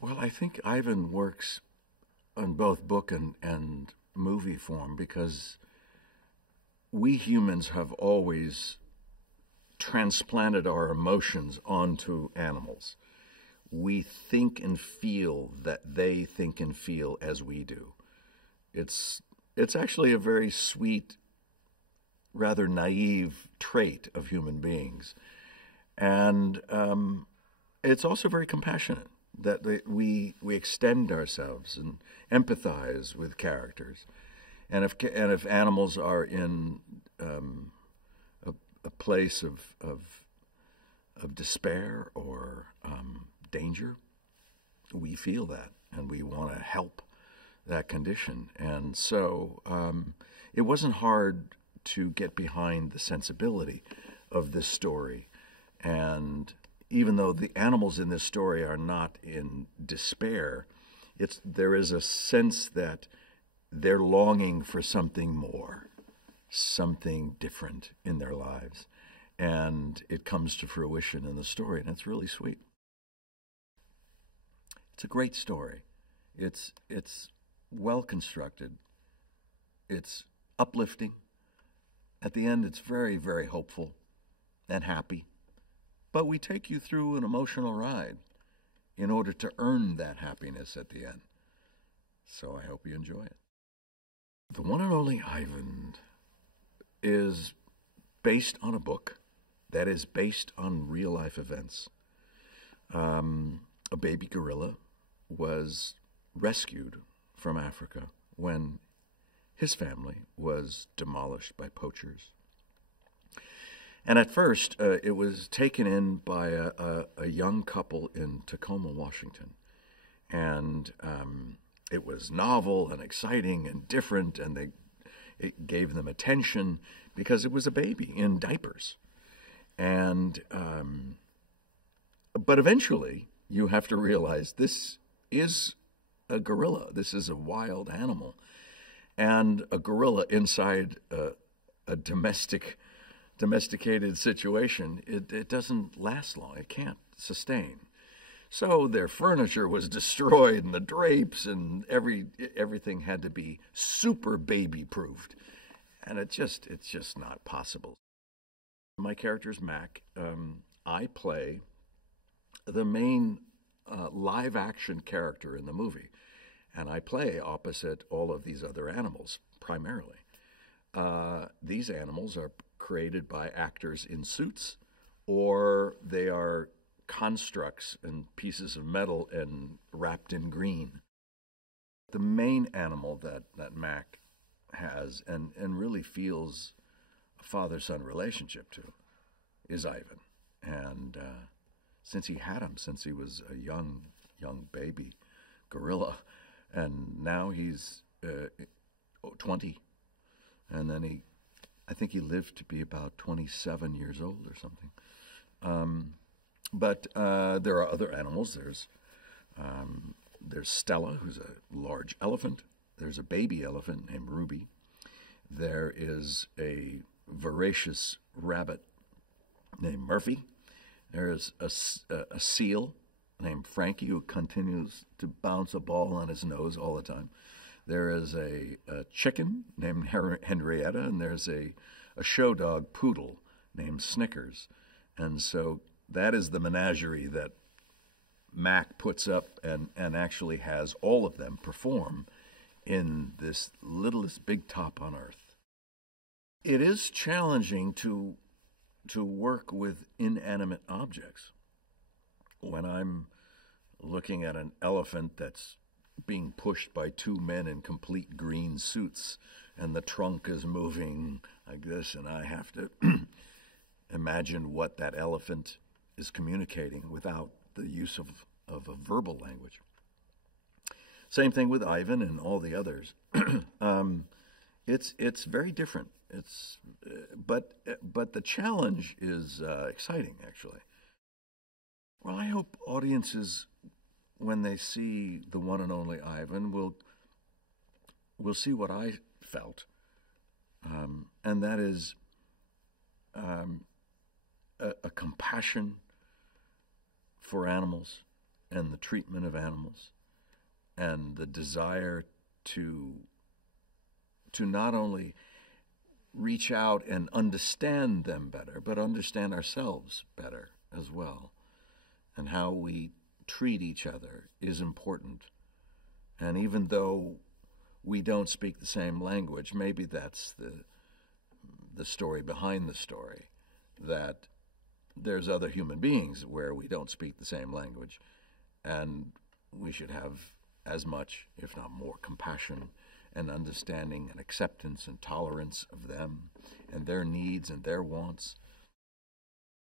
Well, I think Ivan works on both book and movie form because we humans have always transplanted our emotions onto animals. We think and feel that they think and feel as we do. It's it's actually a very sweet, rather naive trait of human beings, and it's also very compassionate that we extend ourselves and empathize with characters, and if animals are in a, a place of despair or danger, we feel that and we want to help that condition. And so it wasn't hard to get behind the sensibility of this story. And even though the animals in this story are not in despair, there is a sense that they're longing for something more, something different in their lives. And it comes to fruition in the story, and it's really sweet. It's a great story. It's well constructed. It's uplifting. At the end, it's very, very hopeful and happy. But we take you through an emotional ride in order to earn that happiness at the end. So I hope you enjoy it. The One and Only Ivan is based on a book that is based on real life events. A baby gorilla was rescued from Africa when his family was demolished by poachers. And at first, it was taken in by a young couple in Tacoma, Washington. And it was novel and exciting and different, and it gave them attention because it was a baby in diapers. And but eventually, you have to realize this is a gorilla. This is a wild animal. And a gorilla inside a domesticated situation, it doesn't last long. It can't sustain. So their furniture was destroyed, and the drapes and everything had to be super baby-proofed. And it's just not possible. My character's Mac. I play the main live-action character in the movie, and I play opposite all of these other animals, primarily. These animals are created by actors in suits, or they are constructs and pieces of metal and wrapped in green. The main animal that Mac has and really feels a father-son relationship to is Ivan. And since he had him since he was a young baby gorilla, and now he's 20, and then I think he lived to be about 27 years old or something. But there are other animals. There's Stella, who's a large elephant. There's a baby elephant named Ruby. There is a voracious rabbit named Murphy. There's a seal named Frankie, who continues to bounce a ball on his nose all the time. There is a chicken named Henrietta, and there's a show dog poodle named Snickers. And so that is the menagerie that Mac puts up and actually has all of them perform in this littlest big top on earth. It is challenging to work with inanimate objects. When I'm looking at an elephant that's being pushed by two men in complete green suits, and the trunk is moving like this, and I have to imagine what that elephant is communicating without the use of a verbal language. Same thing with Ivan and all the others. It's very different. But the challenge is exciting, actually. Well, I hope audiences, when they see The One and Only Ivan, will see what I felt, and that is a compassion for animals, and the treatment of animals, and the desire to not only reach out and understand them better, but understand ourselves better as well. And how we treat each other is important. And even though we don't speak the same language, maybe that's the story behind the story, that there's other human beings where we don't speak the same language, and we should have as much, if not more, compassion and understanding and acceptance and tolerance of them and their needs and their wants,